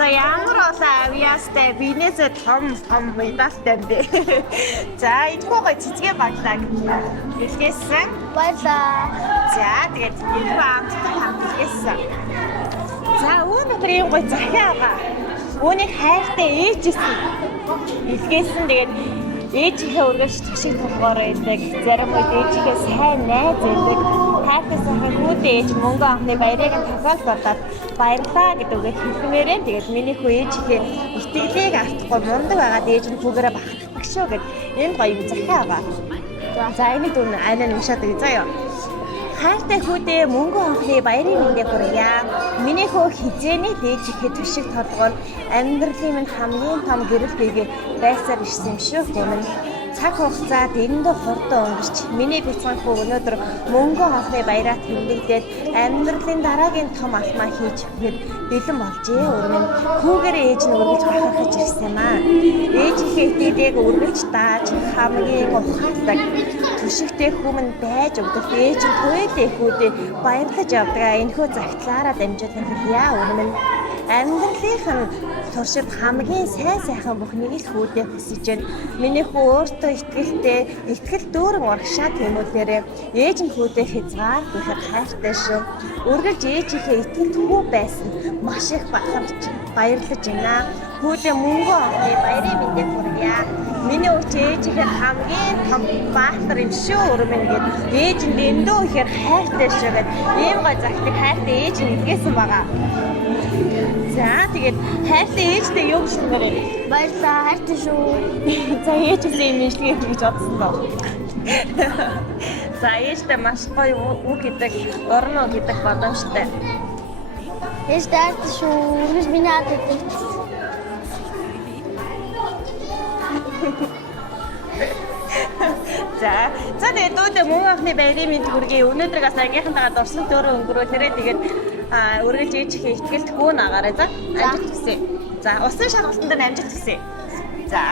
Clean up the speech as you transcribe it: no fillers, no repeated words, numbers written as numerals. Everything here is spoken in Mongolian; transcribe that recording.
За ямар олон авьяастай бинээсээ том медальтай юм бэ. За энэ гоо цэцгээ баглаа хэлгээсэн. Баярлаа. За тэгээд энэ амттай хамтгэлсэн. За өнөөдөр юм гоё захиа байгаа. Үүнийг хайртай ээжсэн. Илгээсэн тэгээд ээжийнхээ үргэлж тгшиг толгоор байдаг. Зарим үед ээжийнхээ сайн найз байдаг. Хайртай сайхан хүүдээ ээж мөнгө авахны баярыг тохиолдуулаад баярлаа гэдэг үгээр хэлмээрээ тэгээд миний хүү ээжийнхээ итгэлийг автахгүй мундаг байгаад ээж нь хүүгээрээ бахархдаг шүү гэд энэ гоё юм захиа байгаа. За энийг дүн айнаа уншаад өгье заяа. Хайртай хүүдээ мөнгө авахны баярын мэндийг хүргье. Миний хөө хизээний дээжихээ төшиг толгоор амьдралын минь хамгийн том гэрэл хийгээ байсаар ирсэн юм шүү гэнэ. Цаг хугацаа дэндүү хурдан өнгөрч миний бяцхан хөө өнөөдөр мөнгө авахны баяраа тэмдэглээд амьдралын дараагийн том алхмаа хийж өгөхөд бэлэн болжээ. Өөрөөр нь хүүгээр ээж нь үргэлж бахархаж ирсэн юм аа. Ээжийнхээ итгэлийг үргэлж дааж хамгийн ухаалаг төшигтэй хүмүн байж өгдөх ээж нь туйлын хүүдээ баярлаж явдаг. Энэхүү загтлаараа дамжуулан хэлье. Өөрөөр нь амьдралынх нь туршид хамгийн сайхан бүхнийг л хүүдээ хүсэж байна. Миний хүү өөртөө итгэлтэй, итгэл дүүрэн урагшаа тэмүүлээрээ ээж нь хүүдээ хязгаар гэхээр хайртай шүү. Үргэлж ээжийнхээ итгэлд хүү байсан маш их бахархаж баярлаж байна. Хүүдээ мөнгө авахны баярын мэндийг хүргье. Миний өвч ээжийнхээ хамгийн том баатар юм шүү. Өрмөн гээд ээж нь дэндүү ихээр хайртай шүү гэд ийм гой загтыг хайртай ээж нь илгээсэн байгаа. За тэгээд хайртай ээжтэй юу гэж нэрээ? Баярлаа. Хайртай шүү. За ээжтэй юм имжлэгээ хийж бодсон доо. За ээжтэй маш гоё үг гэдэг, орно гэдэг боломжтой. Ээжтэй хайртай шүү. Үргэлж миний хаад байдаг. За тэгээд дүүдээ мөнгө авахны баярын мэнд хүргэе. Өнөөдөр бас ангийнхантайгаа дурсан төөрөө өнгөрөөл нэрээ тэгээд үргэлж ээжийнхээ итгэлд хөө нагаарай. За амжилт хүсье. За усан шаргалтанд амжилт хүсье. За